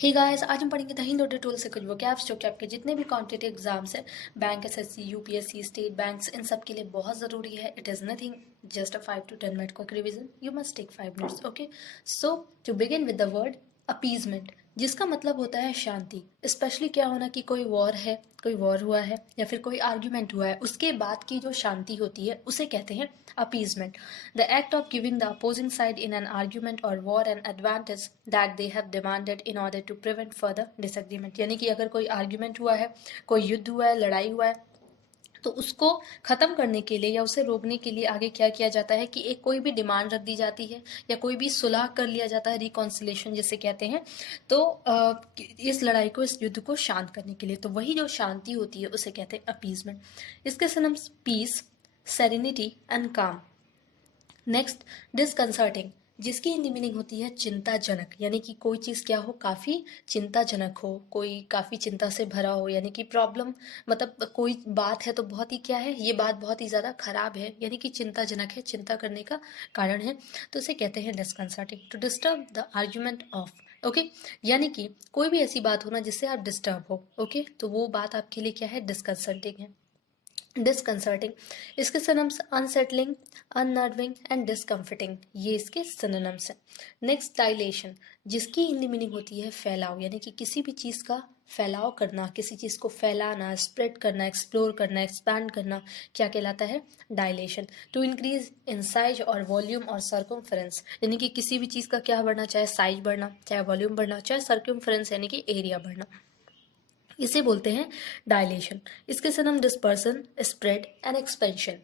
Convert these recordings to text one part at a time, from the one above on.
Hey guys, आज हम पढ़ेंगे द हिंदू टूल से कुछ वोकैब्स जो कि आपके जितने भी कॉम्पिटिटिव एग्जाम्स हैं, bank, SSC, UPSC, state banks, इन सब के लिए बहुत ज़रूरी है. It is nothing, just a 5 to 10 minute quick revision. You must take 5 minutes. Okay, so to begin with the word appeasement, जिसका मतलब होता है शांति. स्पेशली क्या होना कि कोई वॉर हुआ है या फिर कोई आर्ग्यूमेंट हुआ है, उसके बाद की जो शांति होती है उसे कहते हैं appeasement. The act of giving the opposing side in an argument or war an advantage that they have demanded in order to prevent further disagreement. यानी कि अगर कोई आर्ग्यूमेंट हुआ है, कोई युद्ध हुआ है, लड़ाई हुआ है, तो उसको ख़त्म करने के लिए या उसे रोकने के लिए आगे क्या किया जाता है कि एक कोई भी डिमांड रख दी जाती है या कोई भी सुलह कर लिया जाता है, रिकॉन्सिलेशन जिसे कहते हैं. तो इस लड़ाई को, इस युद्ध को शांत करने के लिए, तो वही जो शांति होती है उसे कहते हैं अपीजमेंट. इसके सिनोनिम्स पीस, सेरेनिटी एंड काम. नेक्स्ट, डिसकंसर्टिंग, जिसकी हिंदी मीनिंग होती है चिंताजनक. यानी कि कोई चीज़ क्या हो, काफ़ी चिंताजनक हो, कोई काफ़ी चिंता से भरा हो, यानी कि प्रॉब्लम, मतलब कोई बात है तो बहुत ही क्या है, ये बात बहुत ही ज़्यादा खराब है, यानी कि चिंताजनक है, चिंता करने का कारण है, तो इसे कहते हैं disconcerting. To disturb the argument of, okay, यानी कि कोई भी ऐसी बात हो ना जिससे आप डिस्टर्ब हो, ओके, तो वो बात आपके लिए क्या है, डिसकंसर्टिंग है. डिसकंसर्टिंग, इसके सिनोनिम्स अनसेटलिंग, अननर्विंग एंड डिसकम्फर्टिंग, ये इसके सिनोनिम्स हैं. नेक्स्ट, डायलेशन, जिसकी हिंदी मीनिंग होती है फैलाव, यानी कि किसी भी चीज़ का फैलाव करना, किसी चीज़ को फैलाना, स्प्रेड करना, एक्सप्लोर करना, एक्सपैंड करना, क्या कहलाता है, dilation. To increase in size और वॉल्यूम और सर्कमफ्रेंस, यानी कि किसी भी चीज़ का क्या बढ़ना, चाहे साइज बढ़ना, चाहे वॉल्यूम बढ़ना, चाहे सर्कमफ्रेंस यानी कि एरिया बढ़ना, इसे बोलते हैं डायलेशन. इसके synonym dispersion, spread and expansion.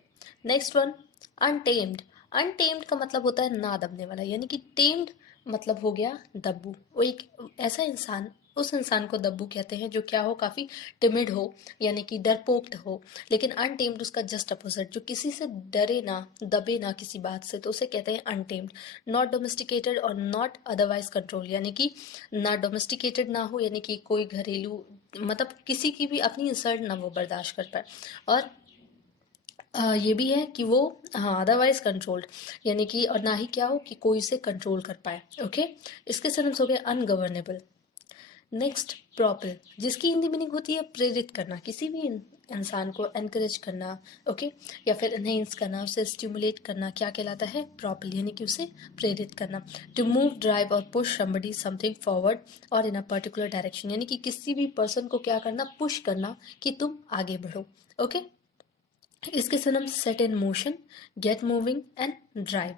Next one, untamed. Untamed का मतलब होता है ना दबने वाला, यानी कि टेम्ड मतलब हो गया दब्बू. वो एक ऐसा इंसान, उस इंसान को दब्बू कहते हैं जो क्या हो, काफ़ी टिमिड हो, यानी कि डरपोक हो. लेकिन अनटेम्ड उसका जस्ट अपोजिट, जो किसी से डरे ना, दबे ना किसी बात से, तो उसे कहते हैं अनटेम्ड. नॉट डोमेस्टिकेटेड और नॉट अदरवाइज कंट्रोल, यानी कि ना डोमेस्टिकेटेड ना हो, यानी कि कोई घरेलू, मतलब किसी की भी अपनी इंसल्ट ना वो बर्दाश्त कर पाए. और ये भी है कि वो, हाँ, अदरवाइज कंट्रोल्ड, यानी कि, और ना ही क्या हो कि कोई उसे कंट्रोल कर पाए. ओके, इसके सिनोनिम्स हो गए अनगवर्नेबल. नेक्स्ट, प्रॉपल, जिसकी हिंदी मीनिंग होती है प्रेरित करना, किसी भी इंसान को एनकरेज करना, ओके, या फिर एनहेंस करना, उसे स्टिमुलेट करना, क्या कहलाता है, प्रॉपल, यानी कि उसे प्रेरित करना. टू मूव, ड्राइव और पुश समबडी समथिंग फॉरवर्ड और इन अ पर्टिकुलर डायरेक्शन, यानी कि किसी भी पर्सन को क्या करना, पुश करना कि तुम आगे बढ़ो. ओके, इसके synonyms set in motion, get moving and drive.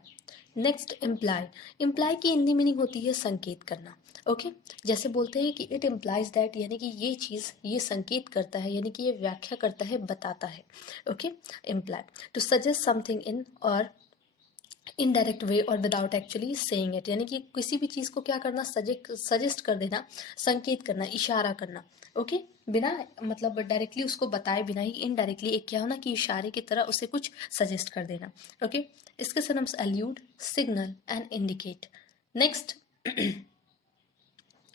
Next, imply. Imply की हिंदी मीनिंग होती है संकेत करना. ओके, जैसे बोलते हैं कि इट इम्प्लाइज दैट, यानी कि ये चीज़, ये संकेत करता है, यानी कि ये व्याख्या करता है, बताता है. Okay, imply. To suggest something in or indirect वे और विदाउट एक्चुअली सेइंग इट, यानी कि किसी भी चीज़ को क्या करना, सजेस्ट कर देना, संकेत करना, इशारा करना. ओके, बिना, मतलब डायरेक्टली उसको बताए बिना ही इनडायरेक्टली एक क्या होना कि इशारे की तरह उसे कुछ सजेस्ट कर देना. ओके, इसके synonyms allude, signal and indicate. Next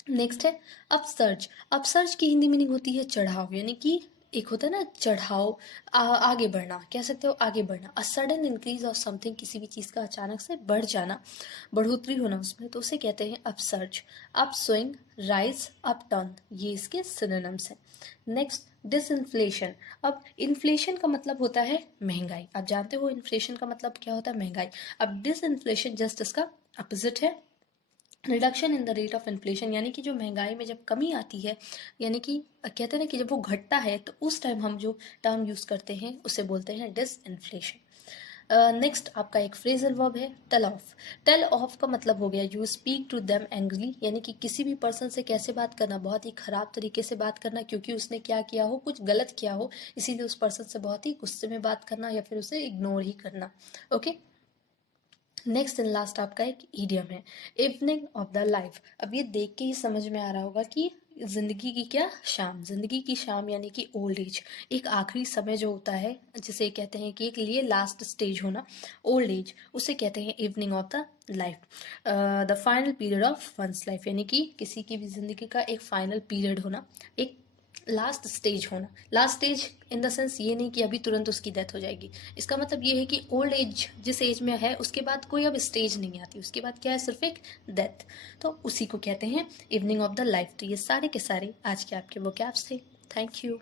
next है अपसर्ज. अपसर्ज की हिंदी मीनिंग होती है चढ़ाव, यानी कि एक होता है ना चढ़ाव, आगे बढ़ना, कह सकते हो आगे बढ़ना. A sudden increase of something, किसी भी चीज़ का अचानक से बढ़ जाना, बढ़ोतरी होना उसमें, तो उसे कहते हैं upsurge. Up swing, rise, up turn, ये इसके सिनोनिम्स हैं. Next, disinflation. अब इन्फ्लेशन का मतलब होता है महंगाई, आप जानते हो इन्फ्लेशन का मतलब क्या होता है, महंगाई. अब डिसइन्फ्लेशन जस्ट इसका अपोजिट है, reduction in the rate of inflation, यानी कि जो महंगाई में जब कमी आती है, यानी कि कहते हैं ना कि जब वो घटता है, तो उस टाइम हम जो टर्म यूज़ करते हैं उसे बोलते हैं डिस इन्फ्लेशन. नेक्स्ट आपका एक फ्रेजल वर्ब है टेल ऑफ. टेल ऑफ का मतलब हो गया you speak to them angrily, यानी कि किसी भी पर्सन से कैसे बात करना, बहुत ही ख़राब तरीके से बात करना, क्योंकि उसने क्या किया हो, कुछ गलत किया हो, इसीलिए उस पर्सन से बहुत ही गुस्से में बात करना या फिर उसे इग्नोर ही करना. ओके, नेक्स्ट एंड लास्ट आपका एक ईडियम है इवनिंग ऑफ द लाइफ. अब ये देख के ही समझ में आ रहा होगा कि जिंदगी की क्या शाम, जिंदगी की शाम, यानी कि ओल्ड एज, एक आखिरी समय जो होता है, जिसे कहते हैं कि एक लिए लास्ट स्टेज होना, ओल्ड एज, उसे कहते हैं evening of the life, the final period of one's life, यानी कि किसी की भी जिंदगी का एक फाइनल पीरियड होना, एक लास्ट स्टेज होना। Last stage in the sense ये नहीं कि अभी तुरंत उसकी डेथ हो जाएगी, इसका मतलब ये है कि ओल्ड एज जिस एज में है उसके बाद कोई अब स्टेज नहीं आती, उसके बाद क्या है, सिर्फ एक डेथ। तो उसी को कहते हैं इवनिंग ऑफ द लाइफ। तो ये सारे के सारे आज के आपके वो कैप्स थे। Thank you.